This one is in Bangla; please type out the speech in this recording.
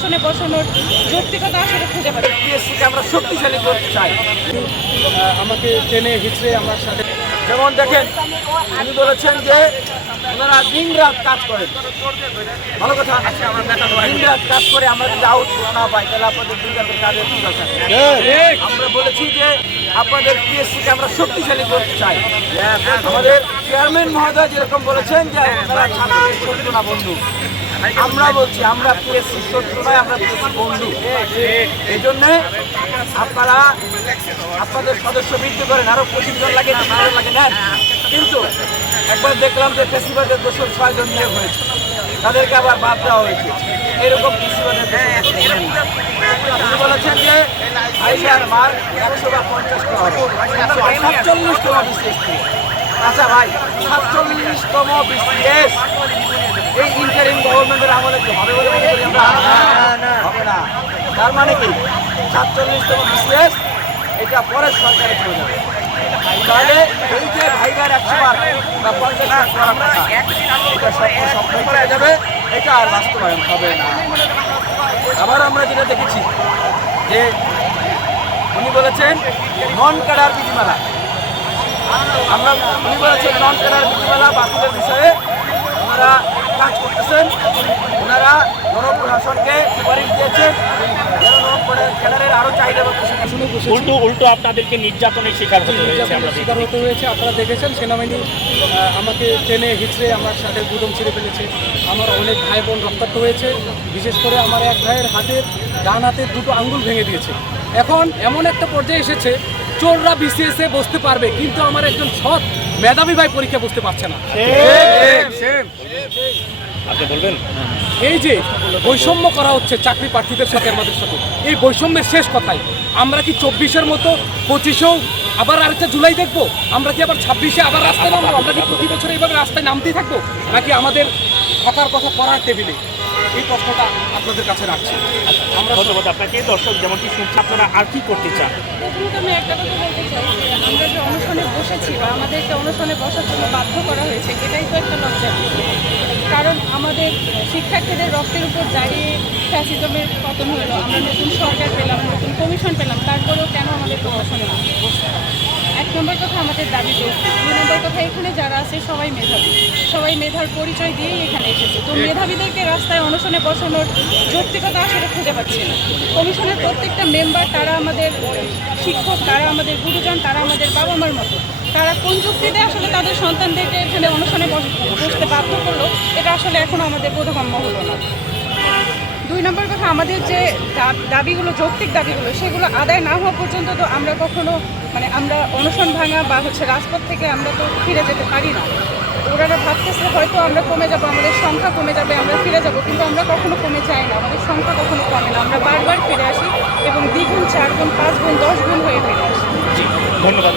অনশনে বসানোর যৌক্তিকতা আসলে খুঁজে পাচ্ছি। আমরা শক্তিশালী করতে চাই। আমাকে টেনে হিচড়ে আমার সাথে যেমন দেখেন উনি বলেছেন যে ওনারা দিন রাত কাজ করেন। ভালো কথা। দিন রাত কাজ করে আমরা যদি আউটপুট না পাই তাহলে আপনাদের দিন রাতের কাজের কি দরকার? আমরা বলেছি যে আপনাদের পিএসসিকে আমরা শক্তিশালী করতে চাই। আমাদের চেয়ারম্যান মহোদয় যেরকম বলেছেন যে আপনারা ছাত্রদের বন্ধু। আমরা বলছি, আমরা পিএসসি শত্রু নয় আমরা পিএসসি বন্ধু। এই জন্যে আপনারা, আপনাদের সদস্য বৃদ্ধি করেন, আরও পঁচিশ জন লাগে জন লাগে, নেন। কিন্তু একবার দেখলাম যে ফেসিবাদের দোষর ছয়জন নিয়োগ হয়েছে। তাদেরকে আবার বাদ দেওয়া হয়েছে। এরকম ফেসিবাদের বলেছেন যে আইসার মার একশো বা পঞ্চাশ করা হবে। সাতচল্লিশতম বিসিএস আচ্ছা ভাই, সাতচল্লিশতম বিসিএস এই ইন্টারিম গভর্নমেন্টের আমলে কি হবে বলে মনে করি আমরা হবে না। তার মানে কি? সাতচল্লিশতম বিসিএস এটা পরের সরকারে চলে যাবে। তাহলে এই যে ভাইবার একশো বার বা পঞ্চাশ বার করার কথা, এটা স্বপ্ন স্বপ্নই থেকে যাবে এটা আর বাস্তবায়ন হবে না। আবার আমরা যেটা দেখেছি যে উনি বলেছেন নন কাডার বিধিমালা। আমরা উনি বলেছেন নন কাডার বিধিমালা বাতিলের বিষয়ে ওনারা কাজ করতেছেন। ওনারা জনপ্রশাসনকে সুপারিশ দিয়েছেন। উল্টো উল্টো আপনাদেরকে নির্যাতনের শিকার হতে হয়েছে আমরা শিকার হতে হয়েছে আপনারা দেখেছেন সেনাবাহিনী আমাকে টেনে হিচড়ে আমার সাথে গুদম ছিঁড়ে ফেলেছে। আমার অনেক ভাই বোন রক্তাক্ত হয়েছে বিশেষ করে আমার এক ভাইয়ের হাতের ডান হাতের দুটো আঙ্গুল ভেঙে দিয়েছে। এখন এমন একটা পর্যায়ে এসেছে চোররা বিসিএসে বসতে পারবে কিন্তু আমার একজন সৎ মেধাবী ভাই পরীক্ষা বসতে পারছে না। আপনি বলবেন? এই যে বৈষম্য করা হচ্ছে চাকরি প্রার্থীদের সাথে আমাদের সাথে এই বৈষম্যের শেষ কথাই। আমরা কি চব্বিশের মতো পঁচিশেও আবার আরেকটা জুলাই দেখব? আমরা কি আবার ছাব্বিশে আবার রাস্তায় নামবো? আমরা কি প্রতি বছর এইভাবে রাস্তায় নামতেই থাকব? নাকি আমাদের থাকার কথা পড়ার টেবিলে? এই প্রশ্নটা আপনাদের কাছে রাখছি আমরা ধন্যবাদ আপনাকে দর্শক যেমনটি শুনছি আপনারা আর কি করতে চান আমি একটা কথা বলতে চাই আমরা যে অনশনে বসেছি বা আমাদেরকে অনশনে বসার জন্য বাধ্য করা হয়েছে এটাই তো একটা বিষয়। কারণ আমাদের শিক্ষার্থীদের রক্তের উপর দাঁড়িয়ে ফ্যাসিজমের পতন হলো আমরা নতুন সরকার পেলাম নতুন কমিশন পেলাম তারপরেও কেন আমাদের বসতে হবে? এক নম্বর কথা আমাদের দাবি যৌক্তিক নম্বর কথা এখানে যারা আছে, সবাই মেধাবী। সবাই মেধার পরিচয় দিয়েই এখানে এসেছে। তো মেধাবীদেরকে রাস্তায় অনশনে বসানোর যৌক্তিকতা আসলে খুঁজে পাচ্ছি না। কমিশনের প্রত্যেকটা মেম্বার, তারা আমাদের শিক্ষক, তারা আমাদের গুরুজন, তারা আমাদের বাবা মার মতো। তারা কোন যুক্তিতে আসলে তাদের সন্তানদেরকে এখানে অনশনে বস- বসতে বাধ্য করল, এটা আসলে এখনও আমাদের বোধগম্য হলো না। দুই নম্বর কথা, আমাদের যে দাবিগুলো, যৌক্তিক দাবিগুলো, সেগুলো আদায় না হওয়া পর্যন্ত তো আমরা কখনো মানে আমরা অনশন ভাঙা বা হচ্ছে রাজপথ থেকে আমরা তো ফিরে যেতে পারি না। ওনারা ভাবতেছে হয়তো আমরা কমে যাব, আমাদের সংখ্যা কমে যাবে, আমরা ফিরে যাব, কিন্তু আমরা কখনো কমে যাই না, আমাদের সংখ্যা কখনো কমে না। আমরা বারবার ফিরে আসি এবং দ্বিগুণ চার গুণ পাঁচ গুণ দশ গুণ হয়ে ফিরে আসি। ধন্যবাদ